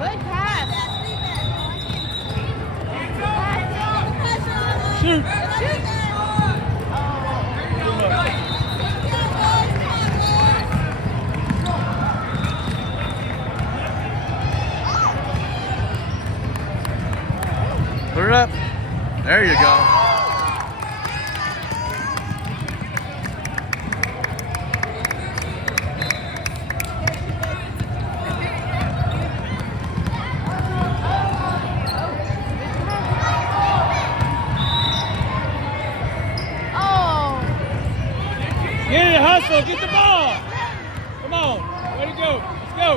Good pass. Shoot. Put it up. There you go. Get it, hustle, get the ball. Come on, way to go. Let's go.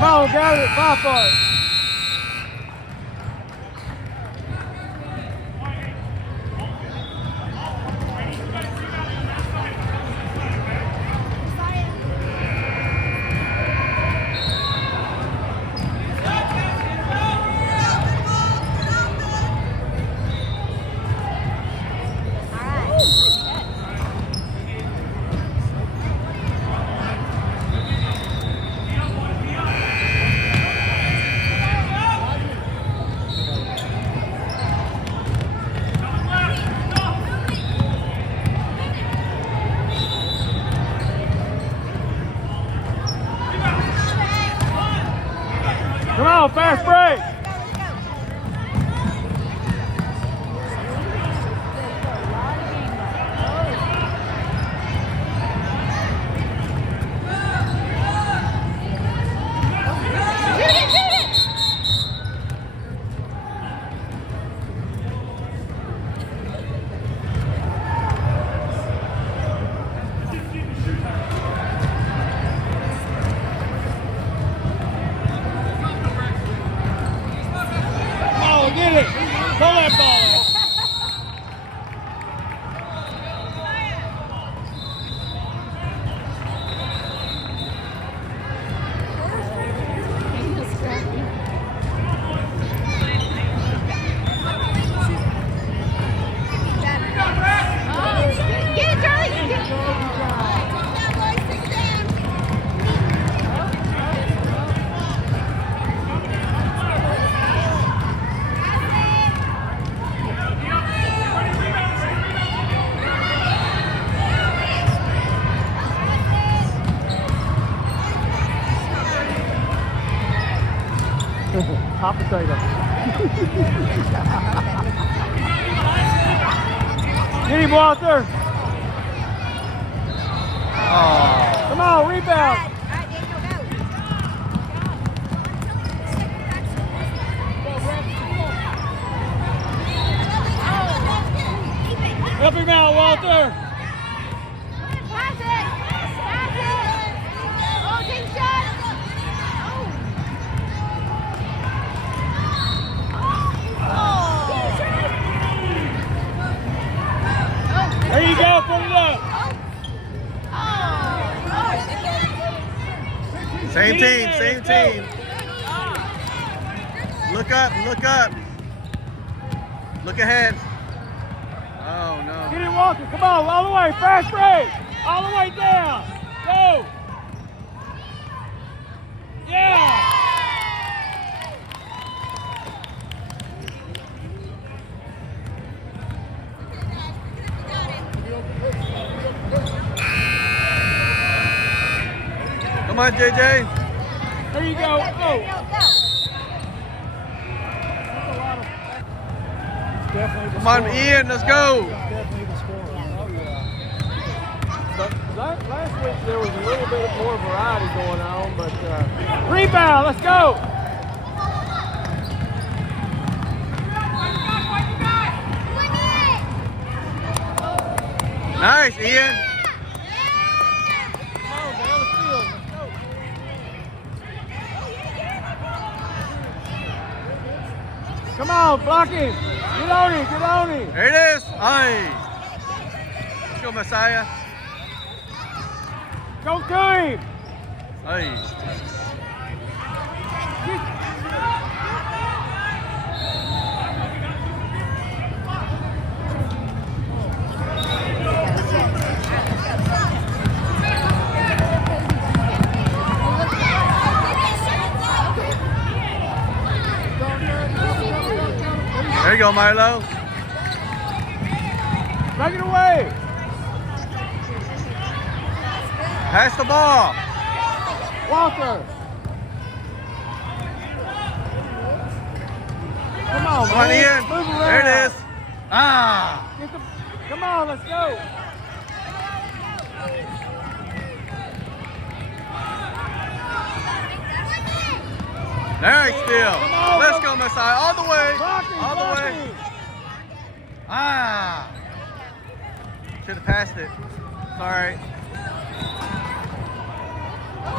Come on, got it, my part. Come on, fast break. Get it! Pull that ball! Get it, Charlie! Hot potato. Get him, Walter. Oh. Come on, rebound. Help him out, Walter. Pass it! Pass it! Oh, take shot! There you go, put it up. Same team, same team. Look up, look up. Look ahead. Oh no. Get it, Walter. Come on, all the way. Fast break. All the way down. Go. Yeah. Come on, JJ. There you go. Go. Come on, Ian, let's go. Last week there was a little bit more variety going on, but rebound, let's go. Nice, Ian. Come on, block him. Get on him, get on him. There it is. Aye. Let's go, Messiah. Go to him. Aye. There you go, Milo. Take it away. Pass the ball. Walker. Come on, Come on, man. Ian. Move around. There it is. Ah. Come on, let's go. Nice steal. Come on, Let's go. go, Messiah. All the way. Block him, All the block way. him. Ah. Should have passed it. It's all right.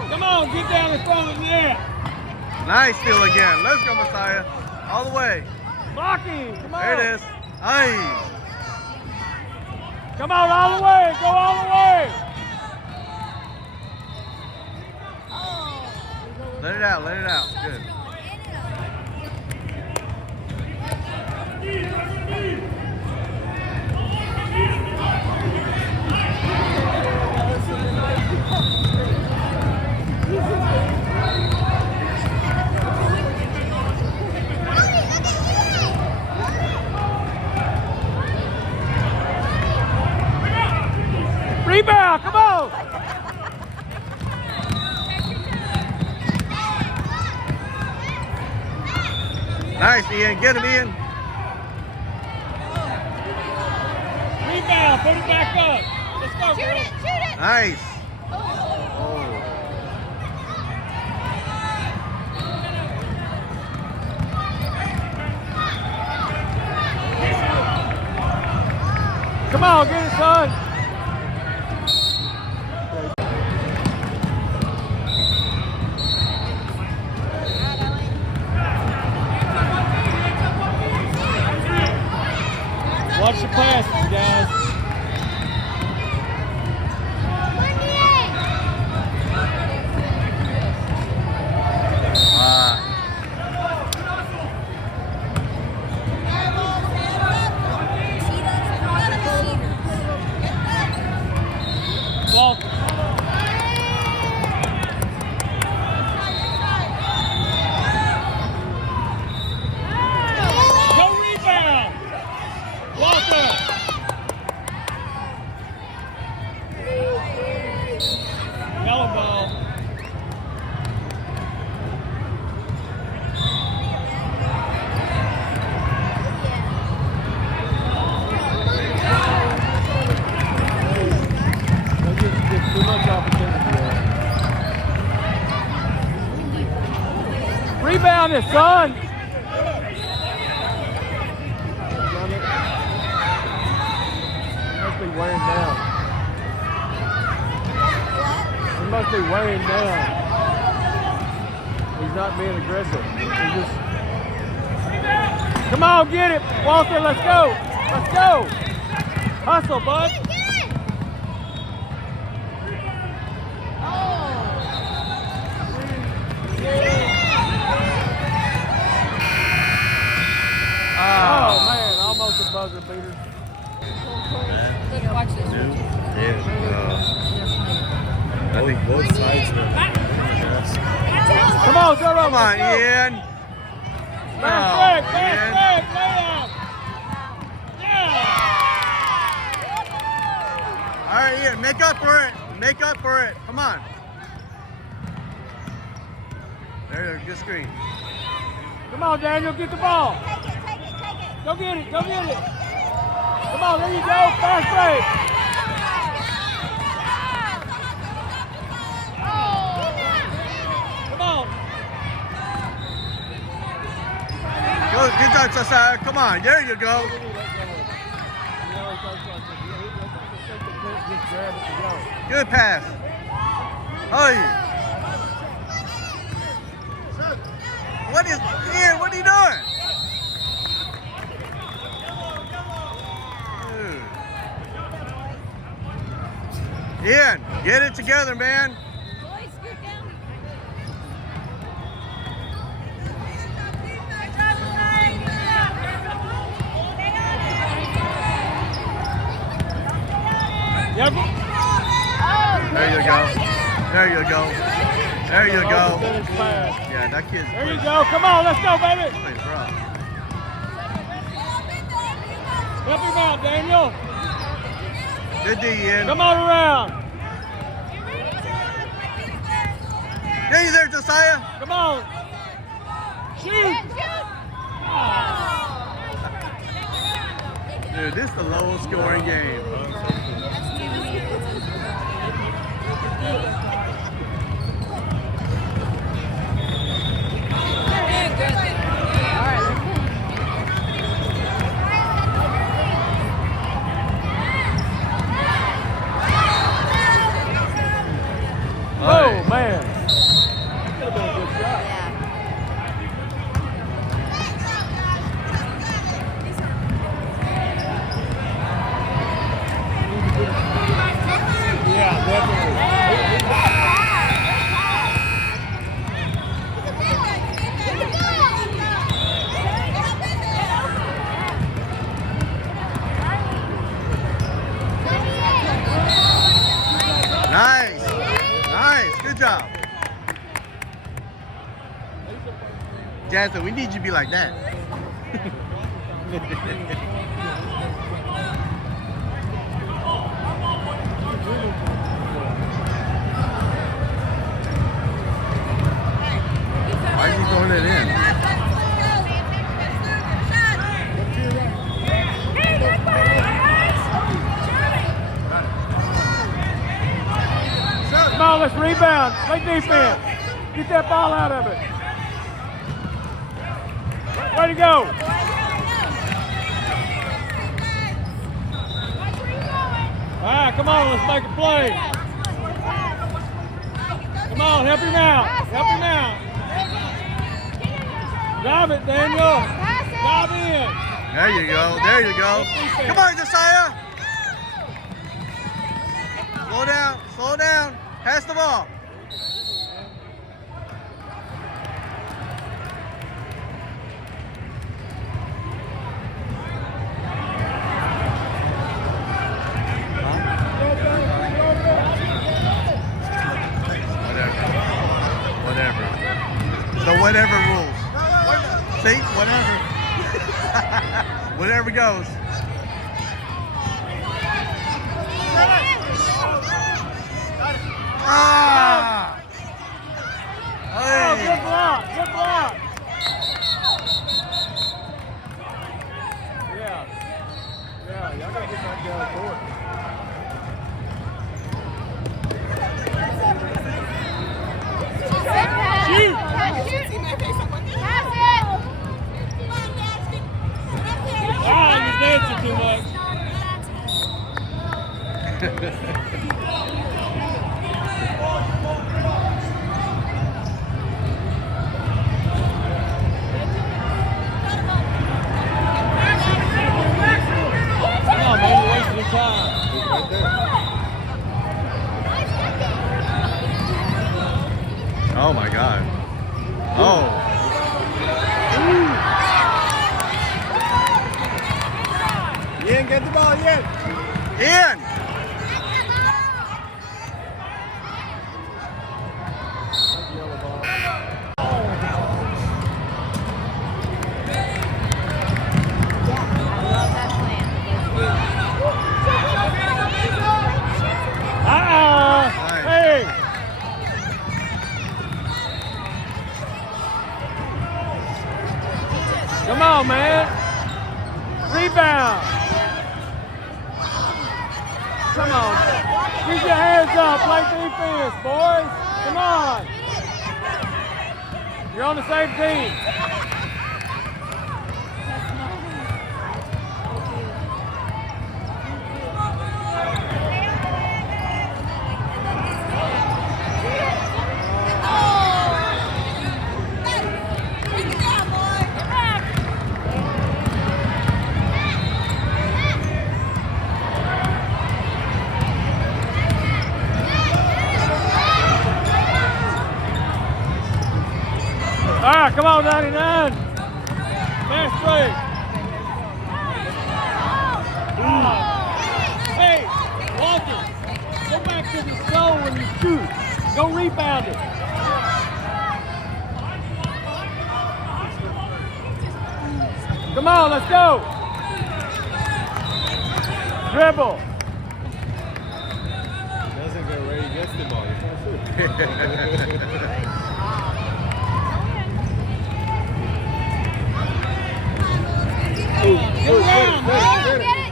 Come on, get down in front of him, yeah. Nice steal again. Let's go, Messiah. All the way. Block him, come on. There it is. Aye. Come on, all the way, go all the way. Let it out. Let it out. Good. Rebound, come on. Nice, Ian. Get him, Ian. Rebound, put it back up. Let's go, Shoot bro. it, shoot it. Nice. Oh. Come on, get it, son. Watch your passes, guys. Walker. Go rebound. Walker. Yellow ball. Don't give too much opportunity. Rebound it, son. Must be wearing down. He must be wearing down. He's not being aggressive. He's just. Come on, get it, Walter. Let's go. Let's go. Hustle, bud. Oh man, almost a buzzer beater. Watch this. Both sides of it. Come on, Zero. Come on, Ian. Fast Oh, break, Ian. fast break, layup. Yeah. All right, Ian, make up for it. Make up for it. Come on. There, good screen. Come on, Daniel, get the ball. Go get it, go get it. Come on, there you go, fast break. Come on. Go, good job, Sasha. Come on, there you go. Good pass. Oh, what is Ian? What are you doing? Ian, get it together, man. Yep. There you go. There you go. There you go. Finish pass. Yeah, that kid's There you go. Come on, let's go, baby. plays rough. Help him out, Daniel. Good D, Ian. Come on around. There you there, Josiah. Come on. Shoot. Dude, this is the lowest scoring game. Oh, man. Could have been a good shot. Yeah, definitely. Nice. Nice. Good job. Jasmine, we need you to be like that. Why is he throwing it in? Come on, let's rebound. Play defense. Get that ball out of it. Way to go. All right, come on, let's make a play. Come on, help him out. Help him out. Drive it, Daniel. Drive in. There you go. There you go. Come on, Josiah. Slow down. Slow down. Pass the ball. Whatever. The whatever rules. See? Whatever. Whatever goes. Ah! Oh, Hey. good block. Good block. Yeah. Yeah, y'all got to get that guy forward. Shoot. Ah, you're dancing too much. Come on, man, you're wasting your time. Oh my God. Oh. Ian, get the ball, Ian. Ian! Nice. Hey. Come on, man. Rebound. Come on. Keep your hands up. Play defense, boys. Come on. You're on the same team. come on, 99. Fast break. Hey, Walter, go back to the zone when you shoot. Go rebound it. Come on, let's go. Dribble. Doesn't go right against the ball. You can't shoot.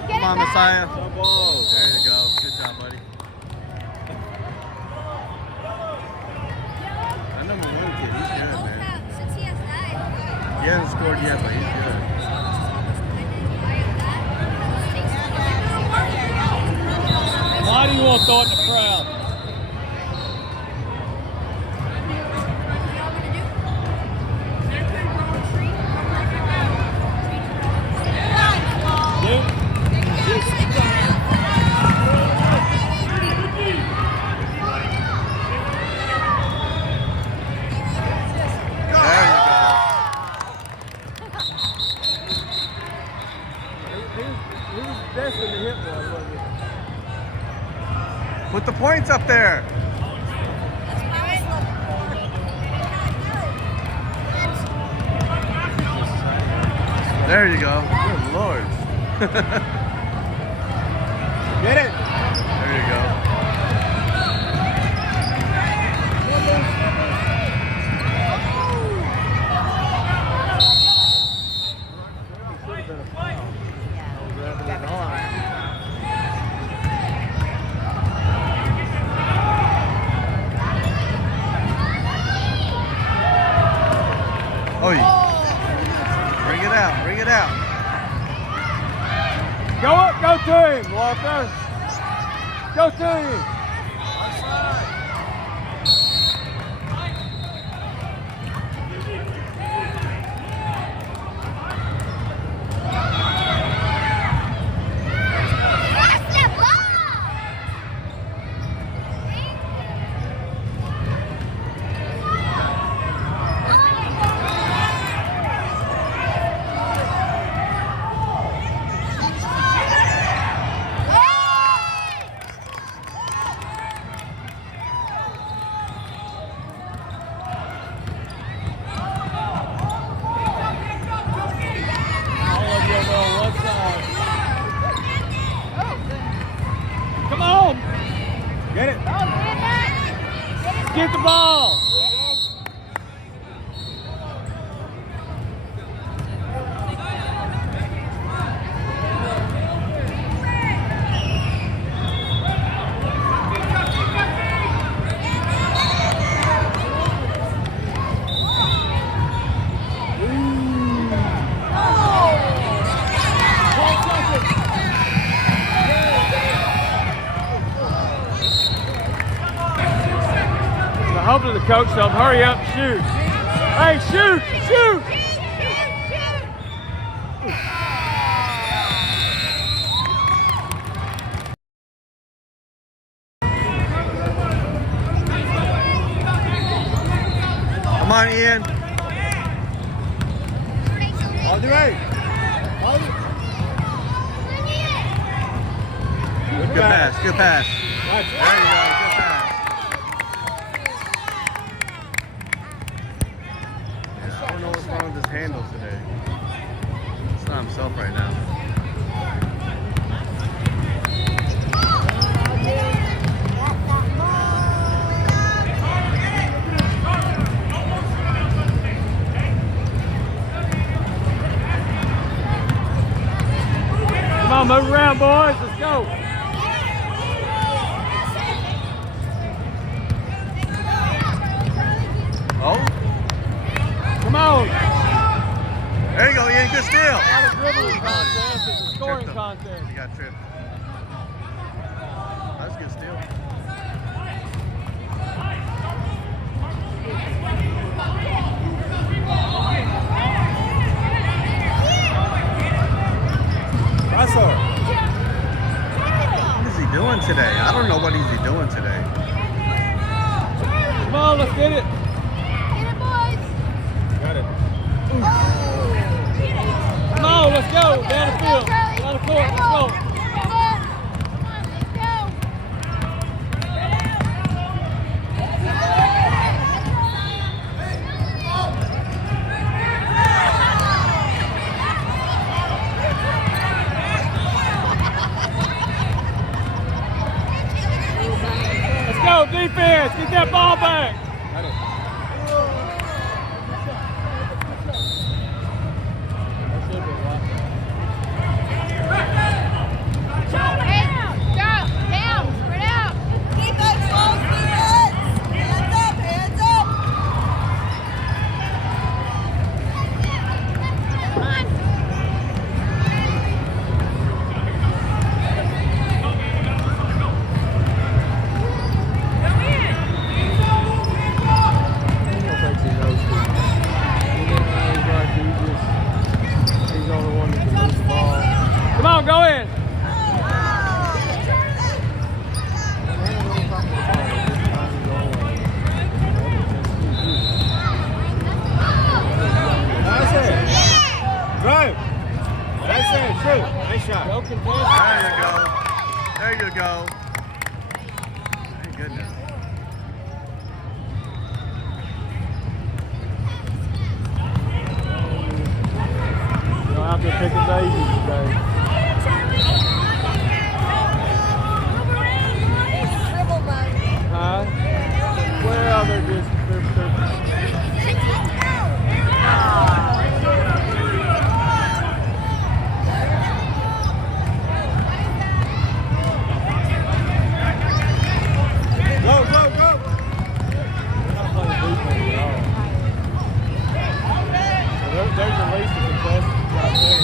Come on, Messiah. Jump ball. There you go. Good job, buddy. I know my little kid. He's good, man. He hasn't scored yet, but he's good. Why do you want to throw it in the crowd? Put the points up there. There you go. Good Lord. Get it. There you go. Oh, bring it out, bring it out. Go up, go to him, Walter. Go to him. Come on. Get it. Get the ball. Hopefully the coach tells him, hurry up, shoot. Hey, shoot, shoot. Come on, Ian. On the right. Good pass, good pass. There you go, good pass. I don't know what's wrong with his handles today. It's not himself right now. Come on, move around, boys. Let's go. Oh, Come on. there you go, Ian. Good steal. Not a dribbling contest, it's a scoring Tripped him. contest. He got tripped. That's a good steal. That's all. What is he doing today? I don't know what he's doing today. Come on, let's get it. Get it, boys. Got it. let's go. Down the field. Down the court. Let's go. Let's go, defense. Get that ball back. Come on, go in. That's it. Drive. That's it. Shoot. Nice shot. There you go. Thank goodness. You're out there picking daisies today. Huh? Well, they're just, they're Go, go, go. they're not playing defense at all. So there's at least a contestant right there.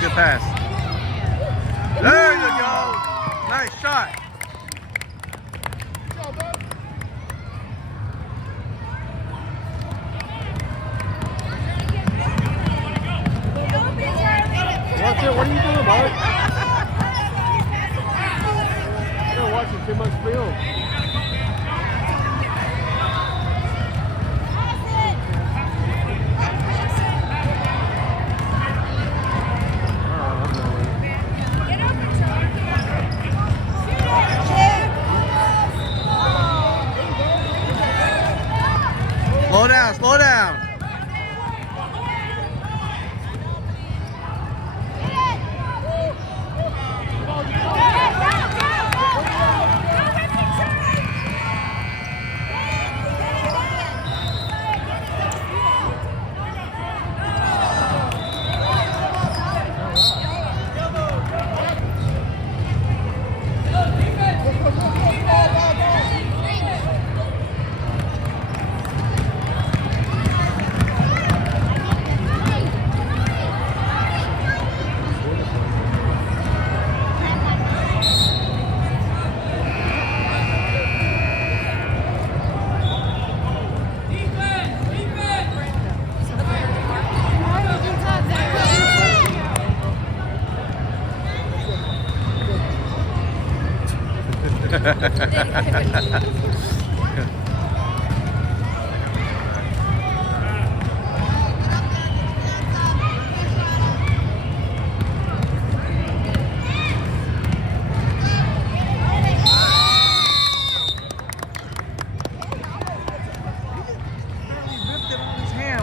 Good pass. There you go. Nice shot. Watch it. What are you doing, bud? You're watching too much film. Slow down, slow down.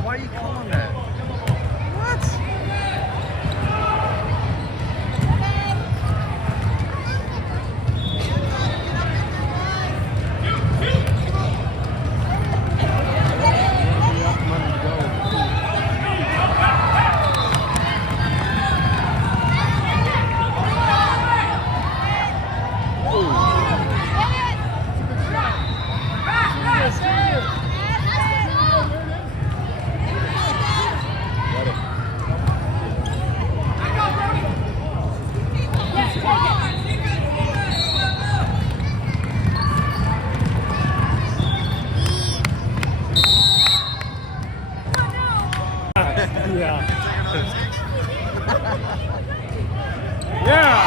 Why are you calling that? What? Yeah. Yeah.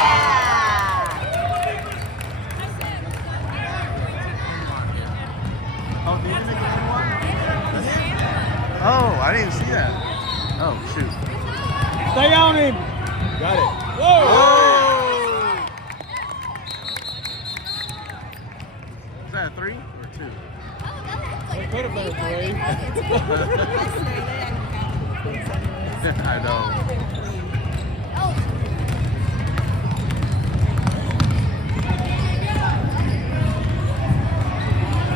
Oh, did you make a new one? Oh, I didn't even see that. Oh, shoot. Stay on him. Got it. Oh! Is that a 3 or 2? It could have been a 3. I know.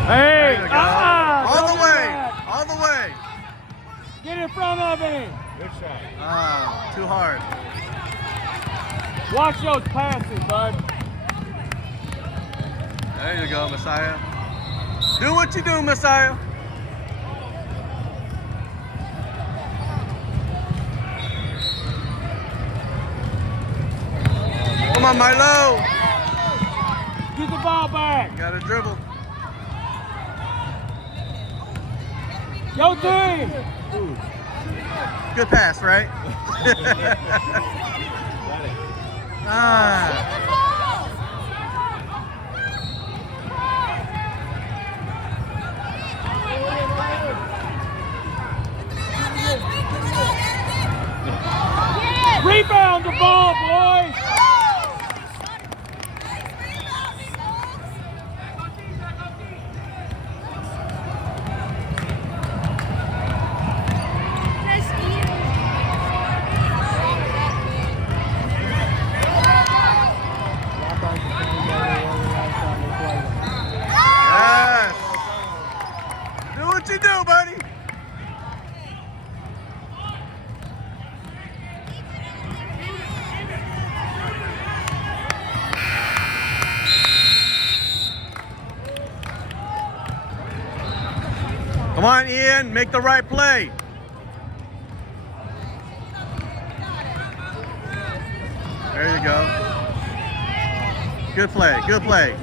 Hey! There you go. All don't the do way. that. All the way. Get in front of him. Good shot. Ah, too hard. Watch those passes, bud. There you go, Messiah. Do what you do, Messiah. Come on, Milo. Get the ball back. You gotta dribble. Yo, team. Good pass, right? Got it. Ah. Rebound the ball, boys. Yes. Do what you do, buddy. Come on, Ian, make the right play. There you go. Good play, good play.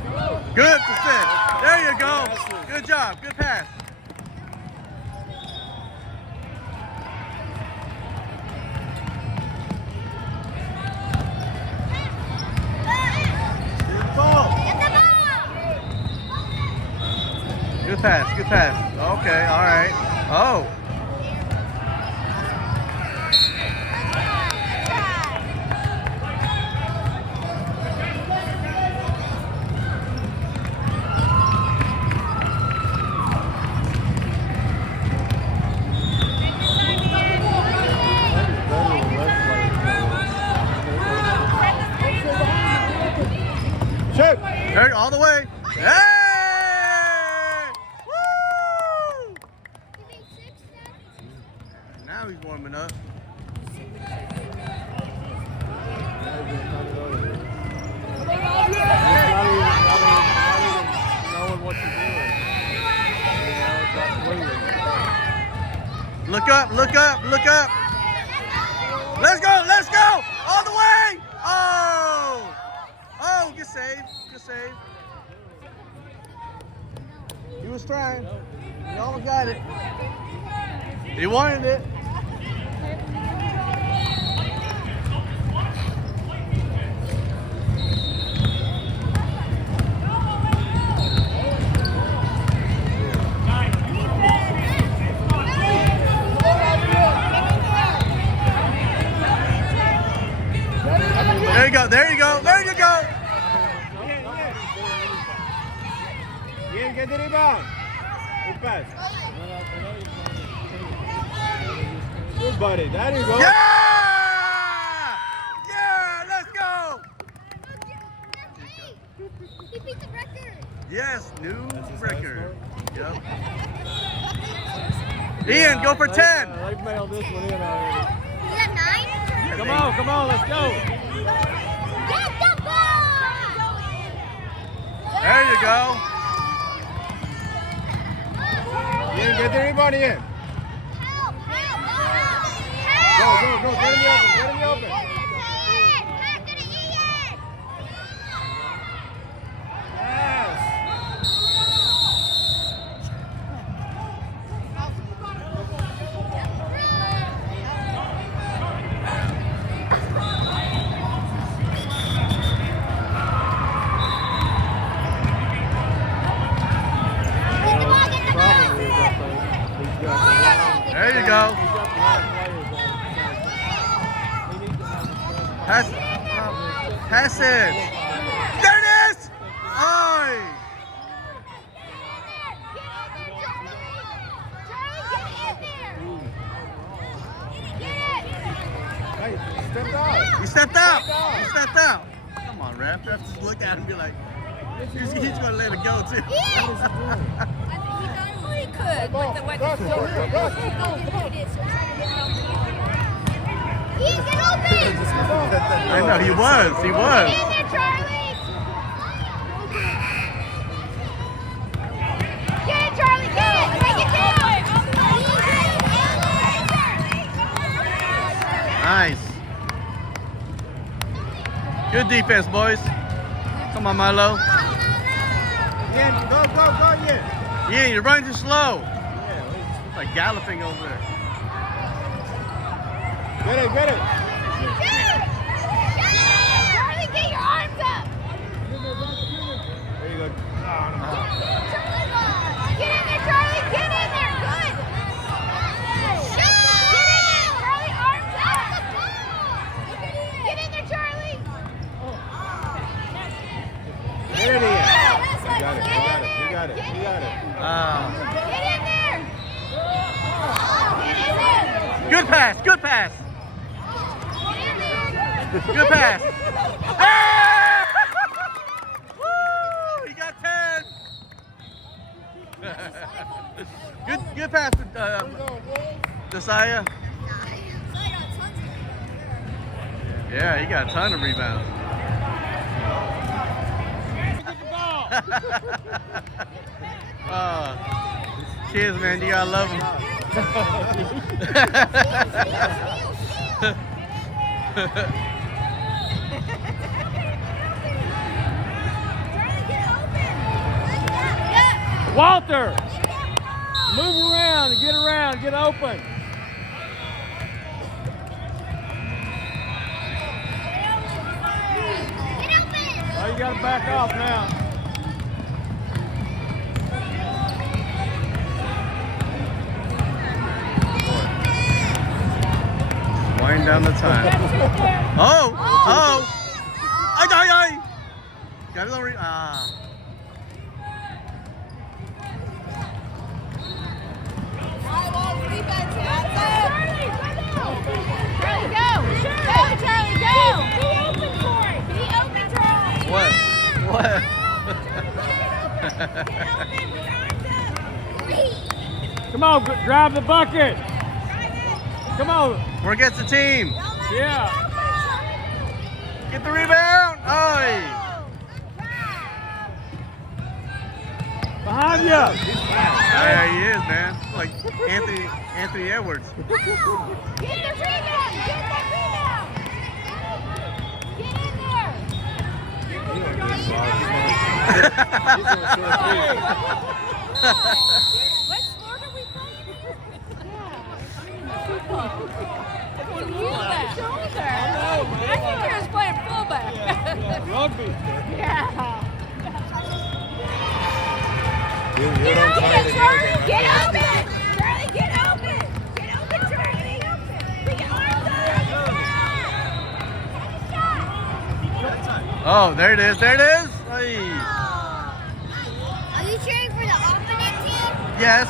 Good assist. There you go. Good job, good pass. Good pass, good pass. Okay, all right. Oh. Shoot. There, all the way. Hey! Woo! Now he's warming up. Look up, look up, look up. Let's go, let's go. All the way. Oh. Oh, good save, good save. He was trying. He almost got it. He wanted it. There you go, there you go, there you go. Ian, get the rebound. Good pass. Good buddy. There you go. Yeah! Yeah, let's go. He beat the record. Yes, new That's his record. highest Yep. Ian, go for 10. They've mailed this one in already. Is that 9? Come on, let's go. Get the ball! There you go. Ian, get the rebound, Ian. Help! Go, go, go. Get in the open. Get in the open. Yes. There you go. Pass. Pass it. There it is. Oi. Hey, stepped out. You stepped out. You stepped out. Come on, ref. Ref just look at him and be like, he's gonna let it go too. He could with the way the floor. Get open! I know, he was. He was. Get in there, Charlie! Get it, Charlie! Get it! Take it down! Nice. Good defense, boys. Come on, Milo. Yeah, go, yeah. Yeah, you're running too slow. Like galloping over there. Get it. Get it! Charlie, get your arms up! There you go. Get in there, Charlie! Get in there! Good! Get in there, Charlie! Arms up! Get in there, Charlie! There it is. You got it. Get in there! Get in there! Good pass. Good pass. Good pass. Ah! Woo! He got 10. Good pass, Josiah. Yeah, he got a ton of rebounds. Cheers, man. You gotta love him. Walter, move around and get open. Oh, you gotta back off now. Wind down the time. Oh! Ay! Got it already. Charlie, go! Go, Charlie, go! Be open for it! Be open, Charlie! What? Come on, grab the bucket. Come on. We're against the team. Yeah. Get the rebound. Oi! Behind you. There he is, man. Like Anthony Edwards. Get the rebound! Get that rebound! Get in What sport are we playing? Fullback. I think he was playing fullback. Rugby. Yeah. Get Get open, Charlie! Get open! Charlie, get open! Get open, Charlie! Put your arms up! Take a shot! Oh, there it is. There it is. Hey. Are you cheering for the opponent team? Yes.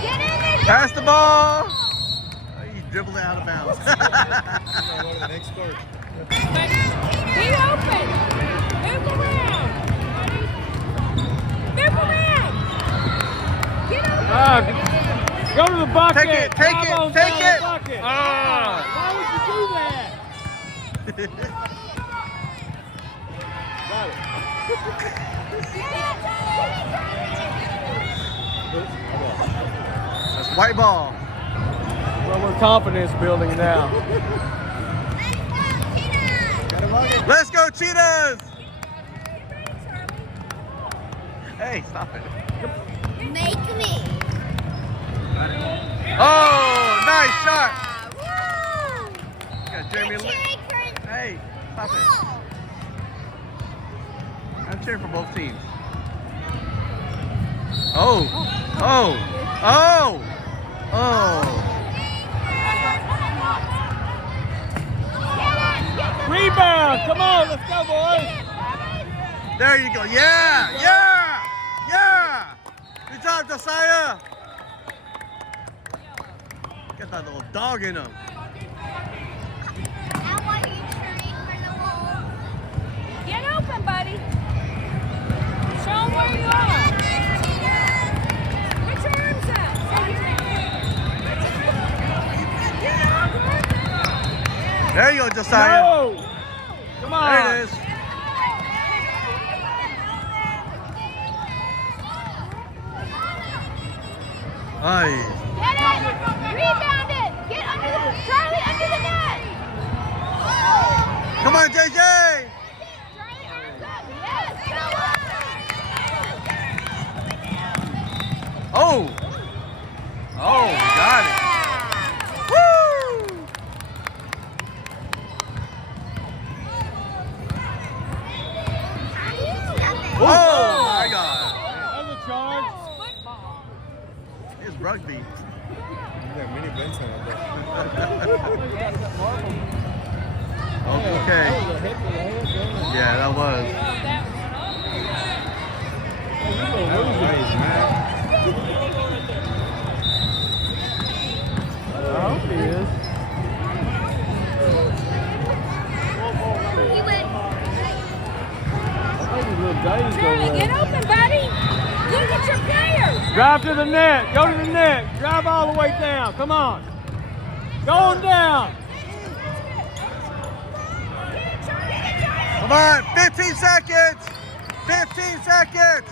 Get in there, Pass the ball. Oh, he dribbled it out of bounds. Be open. Move around. Move around. Get open. Go to the bucket. Take it. Take Drive it. on Take down it. the bucket. Ah. Why would you do that? Got it. That's white ball. Well, we're confidence building now. Let's go, Cheetahs. Hey, stop it. Make me. Oh, nice shot. Woo! Got Jeremy. You're cheering for Hey, stop it. goal. I'm cheering for both teams. Oh. Oh. Oh. Oh. Rebound. Come on, let's go, boys. There you go. Yeah. Yeah. Yeah. Good job, Josiah. Get that little dog in him. Get open, buddy. Show them where you are. Put your arms out. There you go, Josiah. No. Come on. There it is. Aye. Get it! Rebound it! Get under the Charlie under the net! Come on, JJ. Charlie, arms up! Yes! Go on! Oh. Oh, we got it. Woo. Oh, my God. That's a charge. Football. It's rugby. You got mini Benson out there. Okay. Yeah, that was. That was That was nice, man. I hope he is. Charlie, get open, buddy. Look at your players. Drive to the net. Go to the net. Drive all the way down. Come on. Going down. Come on, 15 seconds. 15 seconds.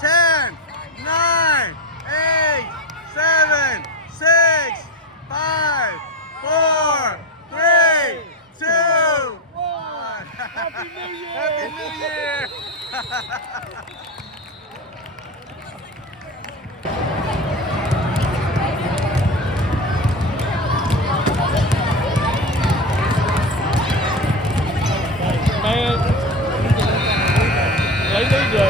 10, 9, 8, 7, 6, 5, 4, 3, 2, 1. Happy New Year. Happy New Year. Man, they need to